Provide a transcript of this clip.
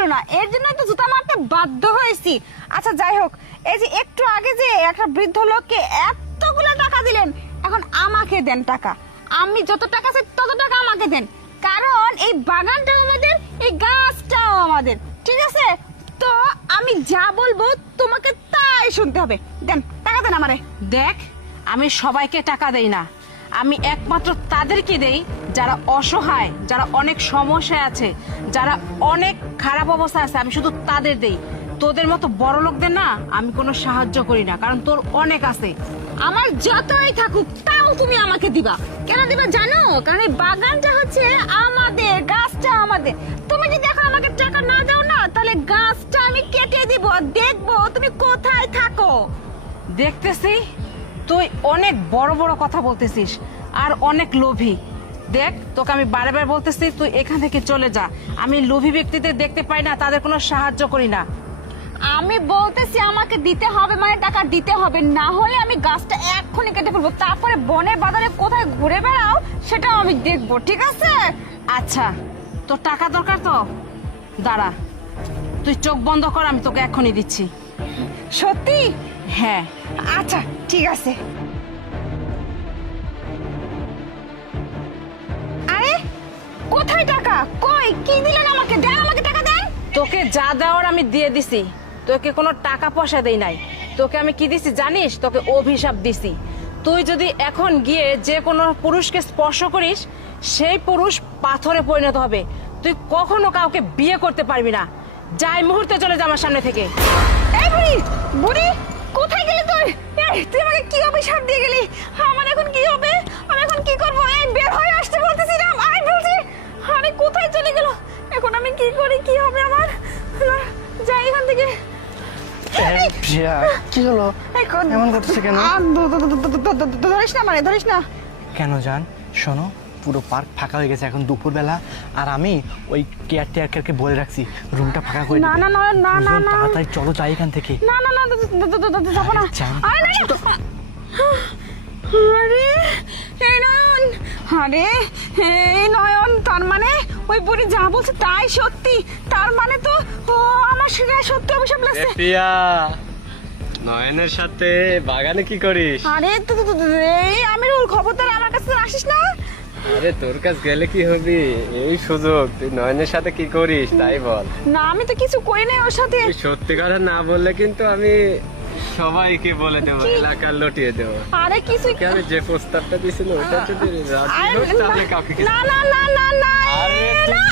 ঠেকলো না, এর জন্য তো জুতা মারতে বাধ্য হয়েছি। আচ্ছা যাই হোক, এই যে একটু আগে যে একটা বৃদ্ধ লোককে এতগুলো টাকা দিলেন, এখন আমাকে দেন টাকা। আমি যত টাকা চাই তত টাকা আমাকে দেন, কারণ এই বাগানটাও আমাদের, এই গাছটাও আমাদের, ঠিক আছে? তো আমি যা বলবো তোমাকে তাই শুনতে হবে। দেন টাকা, দেন আমারে। দেখ, আমি সবাইকে টাকা দেই না, আমি একমাত্র তাদেরকে দেই যারা অসহায়, যারা অনেক সমস্যায় আছে, যারা অনেক খারাপ অবস্থা আছে, আমি শুধু তাদের দেই। তোদের মতো বড় লোকদের না আমি কোনো সাহায্য করি না, কারণ তোর অনেক আছে। আমার যতই থাকুক তাও তুমি আমাকে দিবা। কেন দিবা জানো? কারণ এই বাগানটা হচ্ছে আমাদের, গাছটা আমাদের। তুমি যদি এখন আমাকে টাকা না দাও না, তাহলে গাছটা আমি কেটে দিব, দেখবো তুমি কোথায় থাকো। দেখতেছি তুই অনেক বড় বড় কথা বলতেছিস আর অনেক লোভী। দেখ, তোকে আমি বারবার বলতেছি তুই এখান থেকে চলে যা। আমি লোভী ব্যক্তিদের দেখতে পাই না, তাদের কোনো সাহায্য করি না। আমি বলতেছি আমাকে দিতে হবে, মানে টাকা দিতে হবে, না হলে আমি গাছটা এক্ষুনি কেটে ফেলবো। তারপরে বনে বাজারে কোথায় ঘুরে বেড়াও সেটাও আমি দেখবো, ঠিক আছে? আচ্ছা, তোর টাকা দরকার তো দাঁড়া, তুই চোখ বন্ধ কর, আমি তোকে এক্ষুনি দিচ্ছি। সত্যি? হ্যাঁ। আচ্ছা ঠিক আছে। আরে কোথায় টাকা? কই, কি দিলেন আমাকে? দেন আমাকে টাকা, দেন। তোকে যা দেওয়ার আমি দিয়ে দিছি, তোকে কোনো টাকা পয়সা দেই নাই। তোকে আমি কি দিছি জানিস? তোকে অভিশাপ দিছি। তুই যদি এখন গিয়ে যে কোনো পুরুষকে স্পর্শ করিস, সেই পুরুষ পাথরে পরিণত হবে। তুই কখনো কাউকে বিয়ে করতে পারবি না। যাই মুহূর্তে চলে যা আমার সামনে থেকে। এই বুড়ি, বুড়ি কোথায় গেলি তুই? এই তুই আমাকে কি অভিশাপ দিয়ে গেলি? আমার এখন কি হবে? আমি এখন কি করব? এই বের হয়ে আসতে বলতেছিলাম, আই বলছি। আরে কোথায় চলে গেল? এখন আমি কি করি? কি হবে আমার? যাই এখান থেকে। কি হলো? এমন করতেছে কেন? ধরিস না, মানে ধরিস না। কেন জান? শোনো, পুরো পার্ক ফাঁকা হয়ে গেছে এখন দুপুরবেলা, আর আমি ওই কেয়ারটেকারকে বলে রাখছি রুমটা ফাঁকা করে না দিতে। না না না না না, তাড়াতাড়ি চলো যাই এখান থেকে। না না না, যাবো না। জান। আরে না, আরে এই নয়ন, আরে এই নয়ন, তার মানে ওই বুড়ি যা বলছে তাই সত্যি। তার মানে তো ও আমার সেটা সত্যি অভিশাপ লাগছে। প্রিয়া, নয়নের সাথে বাগানে কি করিস? আরে এই আমিরুল, খবরদার আমার কাছে আসিস না। আরে তোর কাছ গেলে কি হবি? এই সুযোগ, তুই নয়নের সাথে কি করিস তাই বল। না আমি তো কিছু করি নাই ওর সাথে। তুই সত্যি কথা না বললে কিন্তু আমি সবাইকে বলে দেবো, এলাকার লটিয়ে দেবো। আরে কিছু তোকে আমি যে প্রস্তাবটা দিয়েছিল ওটা যদি রাজি আরে হোস তাহলে কাউকে কিছু না না না না না আরে না